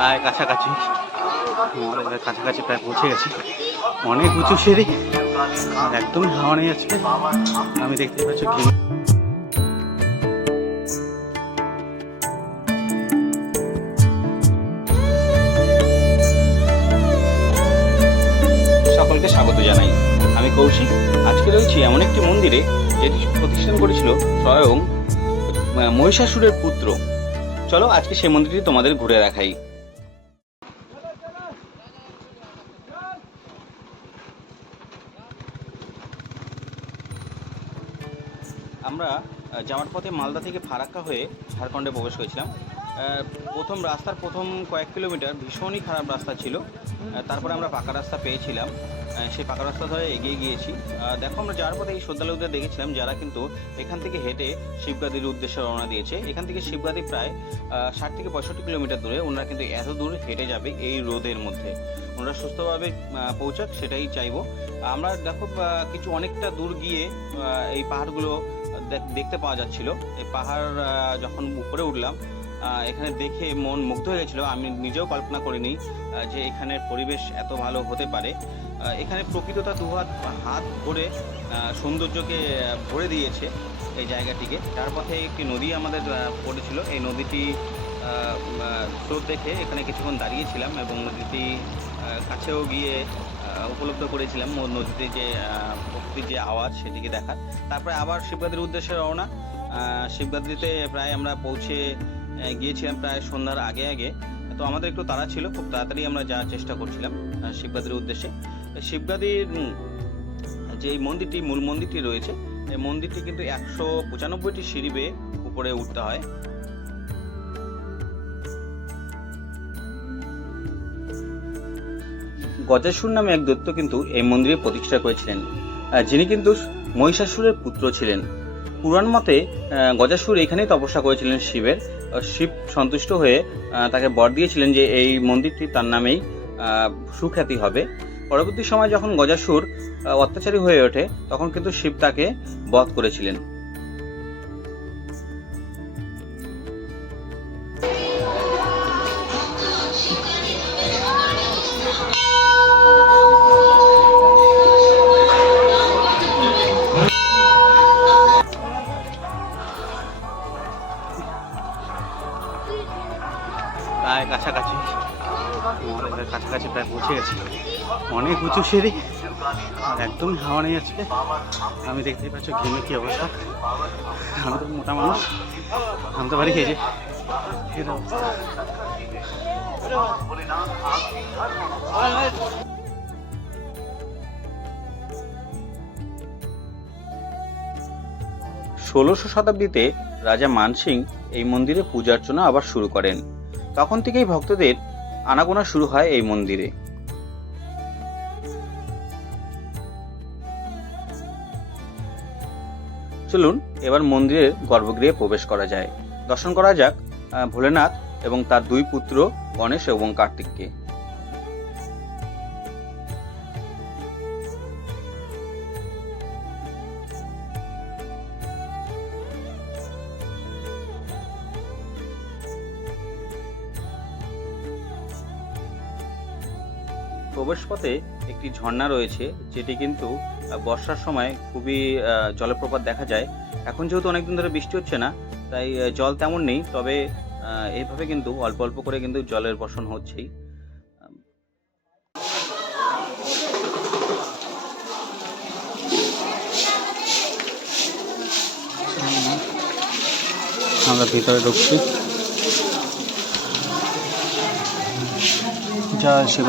প্রায় কাছাকাছি। কাছাকাছি প্রায় পৌঁছে গেছি। অনেক উঁচু সিঁড়ি। আর একদমই হাওয়া নেই আজকে। আমি দেখতে পাচ্ছি সকলকে স্বাগত জানাই। আমি কৌশিক। আজকে রয়েছি এমন একটি মন্দিরে যেটি প্রতিষ্ঠান করেছিল স্বয়ং মহিষাসুরের পুত্র। চলো আজকে সেই মন্দিরটি তোমাদের ঘুরে দেখাই। আমরা যাওয়ার পথে মালদা থেকে ফারাক্কা হয়ে ঝাড়খণ্ডে প্রবেশ করেছিলাম। প্রথম রাস্তার প্রথম কয়েক কিলোমিটার ভীষণই খারাপ রাস্তা ছিল। তারপরে আমরা পাকা রাস্তা পেয়েছিলাম। সেই পাকা রাস্তা ধরে এগিয়ে গিয়েছি। দেখো আমরা যাওয়ার পথে এই শ্রদ্ধালুদের দেখেছিলাম যারা কিন্তু এখান থেকে হেঁটে শিবগাদির উদ্দেশ্যে রওনা দিয়েছে। এখান থেকে শিবগাদি প্রায় ষাট থেকে পঁয়ষট্টি কিলোমিটার দূরে ওনারা কিন্তু এত দূর হেঁটে যাবে এই রোদের মধ্যে। ওনারা সুস্থভাবে পৌঁছাক, সেটাই চাইব। আমরা দেখো কিছু অনেকটা দূর গিয়ে এই পাহাড়গুলো দেখতে পাওয়া যাচ্ছিল। এই পাহাড় যখন উপরে উঠলাম এখানে দেখে মন মুগ্ধ হয়ে গেছিল। আমি নিজেও কল্পনা করিনি যে এখানের পরিবেশ এত ভালো হতে পারে। এখানে প্রকৃততা দু হাত ভরে সৌন্দর্যকে ভরে দিয়েছে এই জায়গাটিকে। তার পথে একটি নদী আমাদের পড়েছিল। এই নদীটি স্রোত দেখে এখানে কিছুক্ষণ দাঁড়িয়েছিলাম এবং নদীটি কাছেও গিয়ে উপলব্ধ করেছিলাম নদীতে যে প্রকৃতির যে আওয়াজ সেটিকে দেখার। তারপরে আবার শিবগাদির উদ্দেশ্যে রওনা। শিবগাদিতে প্রায় আমরা পৌঁছে গিয়েছিলাম প্রায় সন্ধ্যার আগে আগে। তো আমাদের একটু তাড়া ছিল, খুব তাড়াতাড়ি আমরা যাওয়ার চেষ্টা করছিলাম শিবগাদির উদ্দেশ্যে। শিবগাদির যে মন্দিরটি, মূল মন্দিরটি রয়েছে, এই মন্দিরটি কিন্তু একশো পঁচানব্বইটি সিঁড়ি বেয়ে উপরে উঠতে হয়। গজাসুর নামে এক দৈত্য কিন্তু এই মন্দিরে প্রতিষ্ঠা করেছিলেন। যিনি কিন্তু মহিষাসুরের পুত্র ছিলেন। পুরাণ মতে গজাসুর এখানেই তপস্যা করেছিলেন শিবের। শিব সন্তুষ্ট হয়ে তাকে বর দিয়েছিলেন যে এই মন্দিরটি তার নামেই সুখ্যাতি হবে। পরবর্তী সময় যখন গজাসুর অত্যাচারী হয়ে ওঠে, তখন কিন্তু শিব তাকে বধ করেছিলেন। আমরা কাছাকাছি প্রায় পৌঁছে গেছি। অনেক উঁচু সিঁড়ি আর একদমই হাওয়া নেই আজকে। আমি দেখতেই পাচ্ছ ঘেমে কি অবস্থা। আমি তো মোটা মানুষ। আমি তো বাড়ি খেয়েছি। ষোলোশো শতাব্দীতে রাজা মানসিং এই মন্দিরে পূজা অর্চনা আবার শুরু করেন। তখন থেকেই ভক্তদের আনাগোনা শুরু হয় এই মন্দিরে। চলুন, এবার মন্দিরের গর্ভগৃহে প্রবেশ করা যায়। দর্শন করা যাক ভোলেনাথ এবং তার দুই পুত্র গণেশ এবং কার্তিককে। প্রবেশপথে একটি ঝর্ণা রয়েছে, যেটি কিন্তু বর্ষার সময় খুবই জলপ্রপাত দেখা যায়। এখন যেহেতু অনেকদিন ধরে বৃষ্টি হচ্ছে না, তাই জল তেমন নেই, তবে এইভাবে কিন্তু অল্প অল্প করে কিন্তু জলের বর্ষণ হচ্ছেই। আমরা ভিতরে ঢুকছি। জয় শিব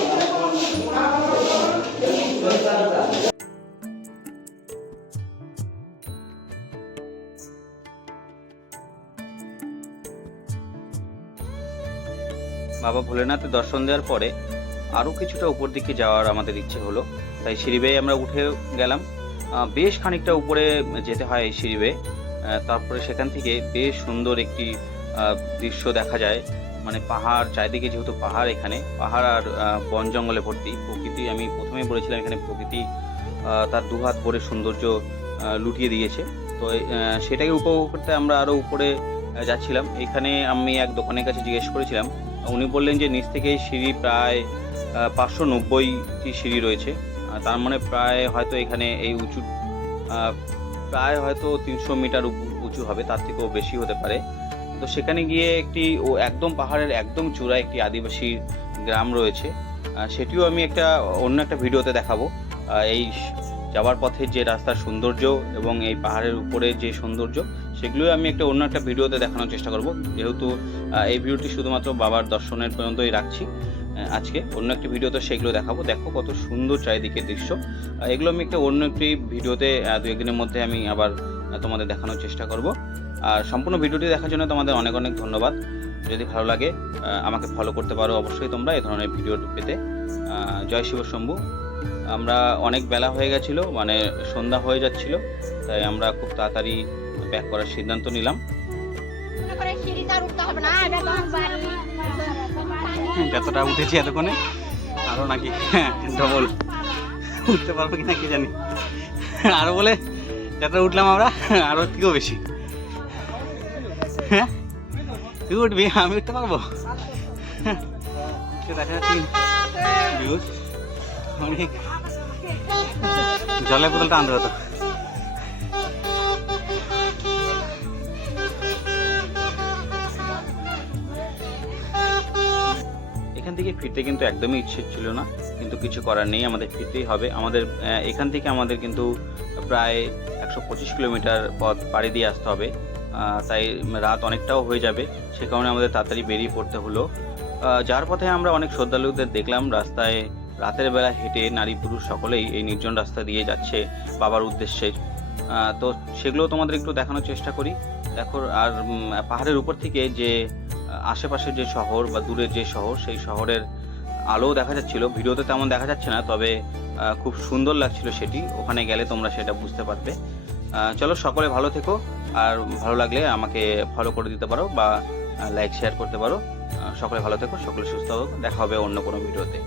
বাবা ভোলেনাথের দর্শন দেওয়ার পরে আরও কিছুটা উপর দিকে যাওয়ার আমাদের ইচ্ছে হলো। তাই সিঁড়ি আমরা উঠে গেলাম। বেশ খানিকটা উপরে যেতে হয় এই সিঁড়ি তারপরে সেখান থেকে বেশ সুন্দর একটি দৃশ্য দেখা যায়। মানে পাহাড়, চারিদিকে যেহেতু পাহাড় এখানে, পাহাড় আর বন জঙ্গলে ভর্তি। প্রকৃতি, আমি প্রথমেই বলেছিলাম এখানে প্রকৃতি তার দুহাত ভরে সৌন্দর্য লুটিয়ে দিয়েছে। তো সেটাকে উপভোগ করতে আমরা আরও উপরে যাচ্ছিলাম। এখানে আমি এক দোকানের কাছে জিজ্ঞেস করেছিলাম উনি বললেন যে নিচ থেকে সিঁড়ি প্রায় পাঁচশো নব্বইটি সিঁড়ি রয়েছে। তার মানে প্রায় হয়তো এখানে এই উঁচু প্রায় হয়তো তিনশো মিটার উঁচু হবে, তার থেকেও বেশি হতে পারে। তো সেখানে গিয়ে একটি ও একদম পাহাড়ের একদম চূড়ায় একটি আদিবাসী গ্রাম রয়েছে। সেটিও আমি একটা অন্য একটা ভিডিওতে দেখাবো। এই যাওয়ার পথে যে রাস্তার সৌন্দর্য এবং এই পাহাড়ের উপরে যে সৌন্দর্য সেগুলো আমি একটা অন্য একটা ভিডিওতে দেখানোর চেষ্টা করব। যেহেতু এই ভিডিওটি শুধুমাত্র বাবার দর্শনের পর্যন্তই রাখছি আজকে অন্য একটি ভিডিওতে সেগুলো দেখাবো। দেখো কত সুন্দর চারিদিকের দৃশ্য। এগুলো আমি একটা অন্য একটি ভিডিওতে দু একদিনের মধ্যে আমি আবার তোমাদের দেখানোর চেষ্টা করব। আর সম্পূর্ণ ভিডিওটি দেখার জন্য তোমাদের অনেক অনেক ধন্যবাদ। যদি ভালো লাগে আমাকে ফলো করতে পারো অবশ্যই তোমরা এই ধরনের ভিডিও পেতে। জয় শিব শম্ভু। আমরা অনেক বেলা হয়ে গেছিল মানে সন্ধ্যা হয়ে যাচ্ছিল, তাই আমরা খুব তাড়াতাড়ি ব্যাক করার সিদ্ধান্ত নিলাম। আর না যতটা উঠেছি এতক্ষণে? আরও নাকি ডবল উঠতে পারব কিনা কি জানি। আরও বলে যতটা উঠলাম আমরা আরও থেকেও বেশি। হ্যাঁ? তুই উঠবি আমি উঠতে পারব? হ্যাঁ, দেখা যাচ্ছে জলের বোতলটা আনতে হতো থেকে ফিরতে কিন্তু একদমই ইচ্ছে ছিল না। কিন্তু কিছু করার নেই, আমাদের ফিরতেই হবে। আমাদের এখান থেকে আমাদের কিন্তু প্রায় একশো পঁচিশ কিলোমিটার পথ পাড়ি দিয়ে আসতে হবে। তাই রাত অনেকটাও হয়ে যাবে। সে কারণে আমাদের তাড়াতাড়ি বেরিয়ে পড়তে হলো। যার পথে আমরা অনেক শ্রদ্ধালুদের দেখলাম, রাস্তায় রাতের বেলা হেঁটে নারী পুরুষ সকলেই এই নির্জন রাস্তা দিয়ে যাচ্ছে বাবার উদ্দেশ্যে। তো সেগুলো তোমাদের একটু দেখানোর চেষ্টা করি। দেখো, আর পাহাড়ের উপর থেকে যে আশেপাশের যে শহর বা দূরের যে শহর, সেই শহরের আলো দেখা যাচ্ছিল। ভিডিওতে তেমন দেখা যাচ্ছে না, তবে খুব সুন্দর লাগছিল সেটি। ওখানে গেলে তোমরা সেটা বুঝতে পারবে। চলো সকলে ভালো থেকো, আর ভালো লাগলে আমাকে ফলো করে দিতে পারো বা লাইক শেয়ার করতে পারো। সকলে ভালো থেকো, সকলে সুস্থ হোক। দেখা হবে অন্য কোনো ভিডিওতে।